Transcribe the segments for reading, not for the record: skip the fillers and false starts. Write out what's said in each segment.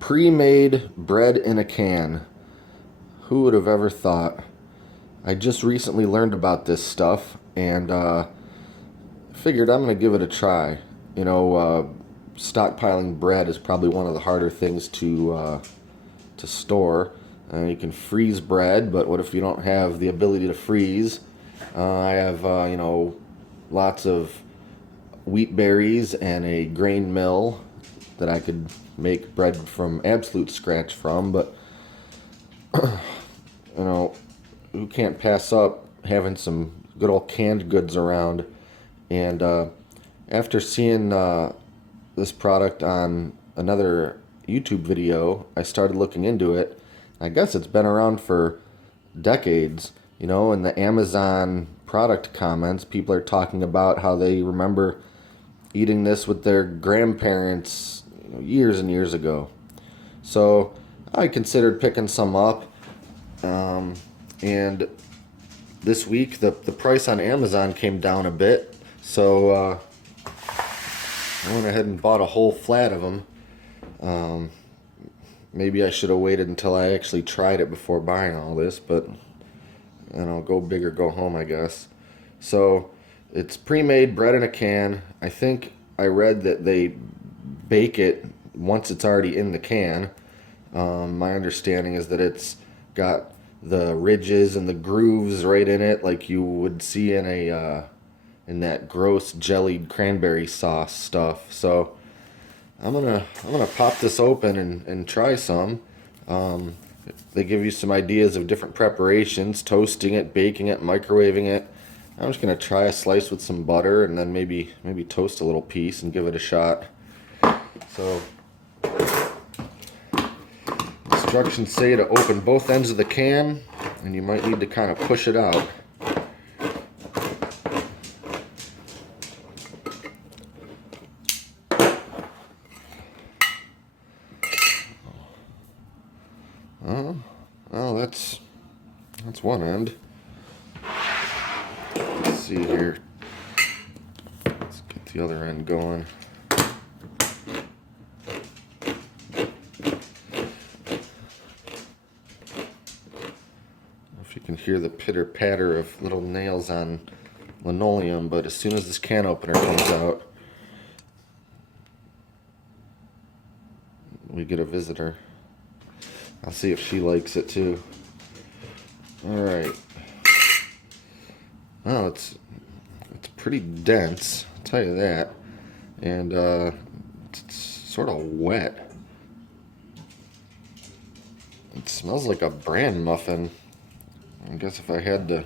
Pre-made bread in a can. Who would have ever thought? I just recently learned about this stuff and figured I'm going to give it a try. Stockpiling bread is probably one of the harder things to store. You can freeze bread, but what if you don't have the ability to freeze? I have lots of wheat berries and a grain mill that I could make bread from absolute scratch from, but you know, who can't pass up having some good old canned goods around? And after seeing this product on another YouTube video, I started looking into it. I guess it's been around for decades. In the Amazon product comments, people are talking about how they remember eating this with their grandparents years and years ago. So I considered picking some up. And this week, the price on Amazon came down a bit. So I went ahead and bought a whole flat of them. Maybe I should have waited until I actually tried it before buying all this, but go big or go home, I guess. So it's pre-made bread in a can. I think I read that they bake it once it's already in the can. My understanding is that it's got the ridges and the grooves right in it, like you would see in that gross jellied cranberry sauce stuff. So I'm gonna pop this open and try some. They give you some ideas of different preparations: toasting it, baking it, microwaving it. I'm just gonna try a slice with some butter and then maybe toast a little piece and give it a shot. So instructions say to open both ends of the can, and you might need to kind of push it out. Well, that's one end. Let's see here. Let's get the other end going. If you can hear the pitter patter of little nails on linoleum, but as soon as this can opener comes out, we get a visitor. I'll see if she likes it too. Alright. Oh, it's pretty dense, I'll tell you that. And it's sort of wet. It smells like a bran muffin. I guess if I had to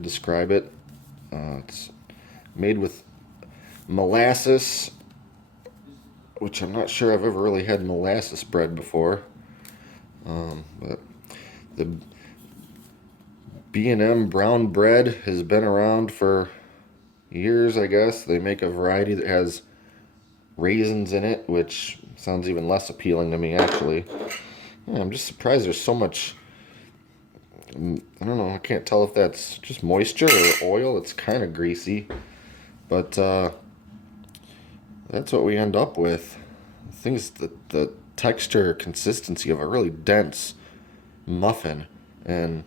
describe it, it's made with molasses, which I'm not sure I've ever really had molasses bread before. But the B&M Brown Bread has been around for years, I guess. They make a variety that has raisins in it, which sounds even less appealing to me, actually. Yeah, I'm just surprised there's so much. I don't know, I can't tell if that's just moisture or oil. It's kind of greasy, but that's what we end up with. The thing is the texture, consistency of a really dense muffin, and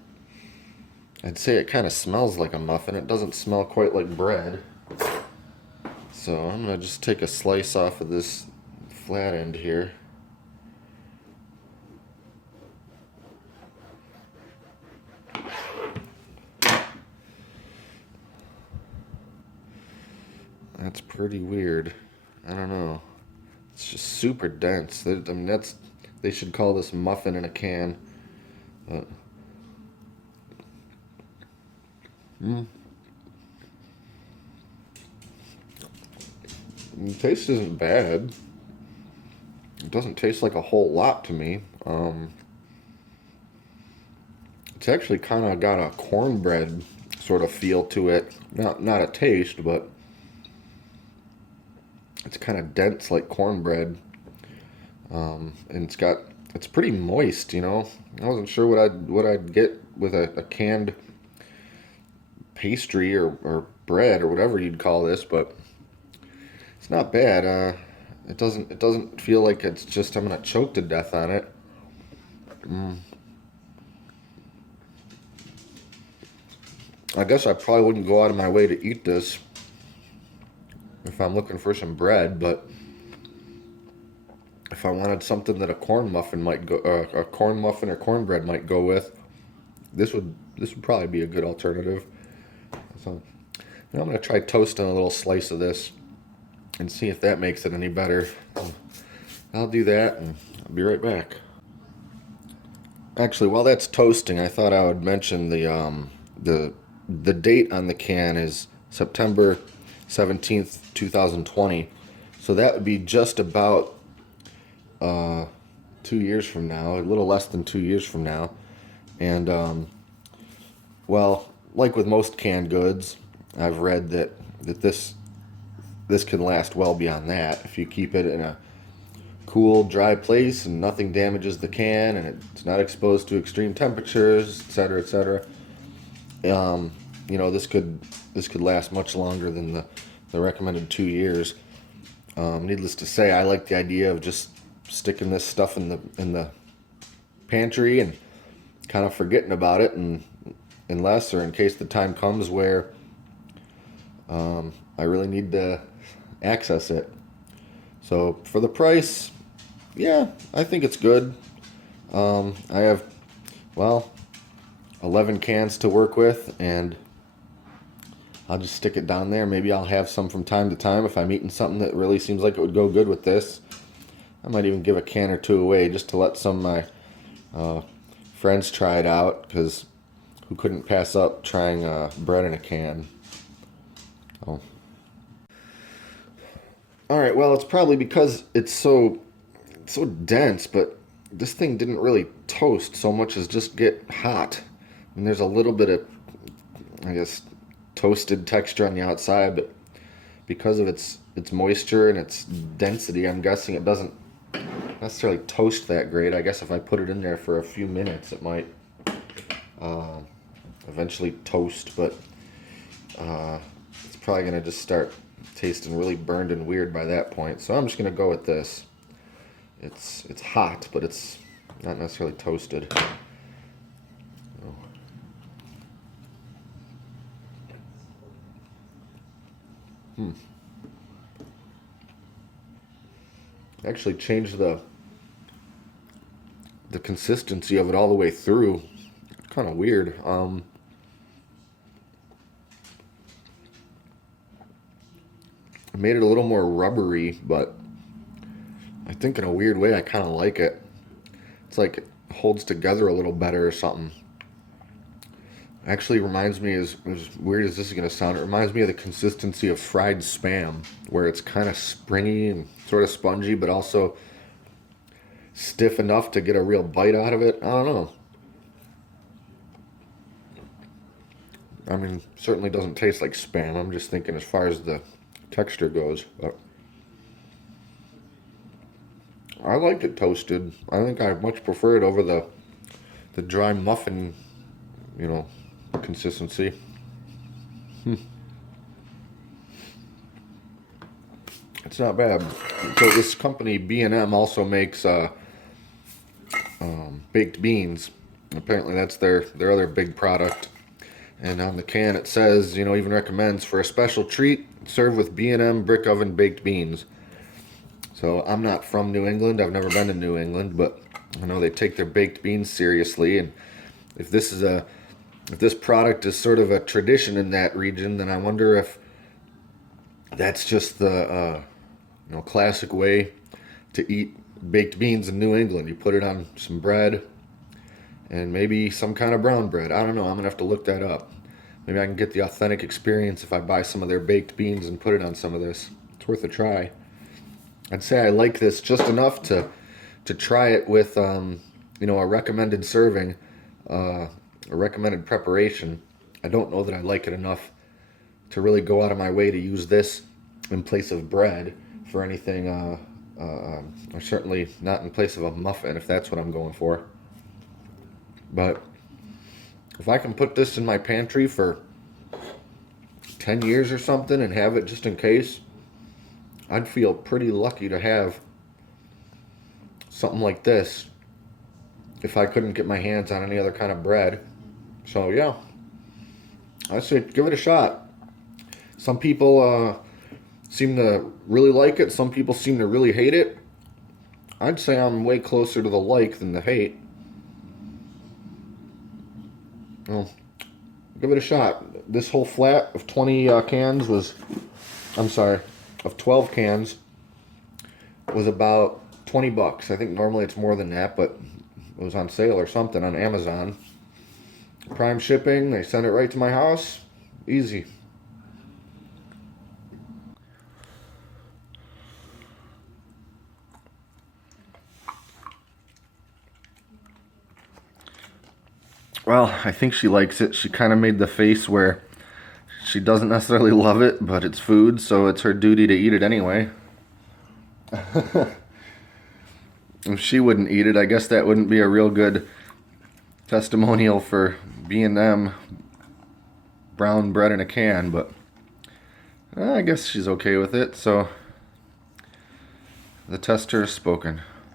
I'd say it kind of smells like a muffin. It doesn't smell quite like bread. So I'm gonna just take a slice off of this flat end here. That's pretty weird. I don't know. It's just super dense. They should call this muffin in a can. But, The taste isn't bad. It doesn't taste like a whole lot to me. It's actually kind of got a cornbread sort of feel to it. Not a taste, but it's kind of dense like cornbread, and it's pretty moist. I wasn't sure what I'd get with a canned pastry or bread or whatever you'd call this, but it's not bad. It doesn't feel like it's just I'm gonna choke to death on it. I guess I probably wouldn't go out of my way to eat this if I'm looking for some bread, but if I wanted something that a corn muffin might go, a corn muffin or cornbread might go with, this would probably be a good alternative. So now I'm gonna try toasting a little slice of this and see if that makes it any better. I'll do that, and I'll be right back. Actually, while that's toasting, I thought I would mention the date on the can is September 17th, 2020. So that would be just about 2 years from now, a little less than 2 years from now. And well, like with most canned goods, I've read that this can last well beyond that if you keep it in a cool, dry place and nothing damages the can and it's not exposed to extreme temperatures, etc., etc. This could last much longer than the recommended 2 years. Needless to say, I like the idea of just sticking this stuff in the pantry and kind of forgetting about it, and unless or in case the time comes where I really need to access it. So for the price, yeah, I think it's good. I have, well, 11 cans to work with, and I'll just stick it down there. Maybe I'll have some from time to time if I'm eating something that really seems like it would go good with this. I might even give a can or two away just to let some of my friends try it out, because who couldn't pass up trying bread in a can? Oh. All right, well, it's probably because it's so dense, but this thing didn't really toast so much as just get hot. And there's a little bit of, I guess, toasted texture on the outside, but because of its moisture and its density, I'm guessing it doesn't necessarily toast that great. I guess if I put it in there for a few minutes, it might eventually toast, but it's probably going to just start tasting really burned and weird by that point. So I'm just going to go with this. It's hot, but it's not necessarily toasted. Actually changed the consistency of it all the way through. It's kind of weird. It made it a little more rubbery, but I think in a weird way I kind of like it. It's like it holds together a little better or something. Actually reminds me, as weird as this is going to sound, it reminds me of the consistency of fried Spam, where it's kind of springy and sort of spongy, but also stiff enough to get a real bite out of it. I don't know. I mean, certainly doesn't taste like Spam. I'm just thinking as far as the texture goes. But I like it toasted. I think I much prefer it over the dry muffin, consistency. It's not bad. So this company B&M also makes baked beans. Apparently that's their other big product. And on the can it says, even recommends, for a special treat, serve with B&M brick oven baked beans. So I'm not from New England. I've never been to New England, but I know they take their baked beans seriously. And if this product is sort of a tradition in that region, then I wonder if that's just the classic way to eat baked beans in New England. You put it on some bread and maybe some kind of brown bread. I don't know. I'm gonna have to look that up. Maybe I can get the authentic experience if I buy some of their baked beans and put it on some of this. It's worth a try. I'd say I like this just enough to try it with a recommended serving, a recommended preparation. I don't know that I like it enough to really go out of my way to use this in place of bread for anything, or certainly not in place of a muffin if that's what I'm going for. But if I can put this in my pantry for 10 years or something and have it just in case, I'd feel pretty lucky to have something like this if I couldn't get my hands on any other kind of bread. So yeah, I say give it a shot. Some people seem to really like it. Some people seem to really hate it. I'd say I'm way closer to the like than the hate. Well, give it a shot. This whole flat of 20 cans was, I'm sorry, of 12 cans was about 20 bucks. I think normally it's more than that, but it was on sale or something on Amazon. Prime shipping, they sent it right to my house. Easy. Well, I think she likes it. She kind of made the face where she doesn't necessarily love it, but it's food, so it's her duty to eat it anyway. If she wouldn't eat it, I guess that wouldn't be a real good testimonial for B&M brown bread in a can, but I guess she's okay with it, so the tester is spoken.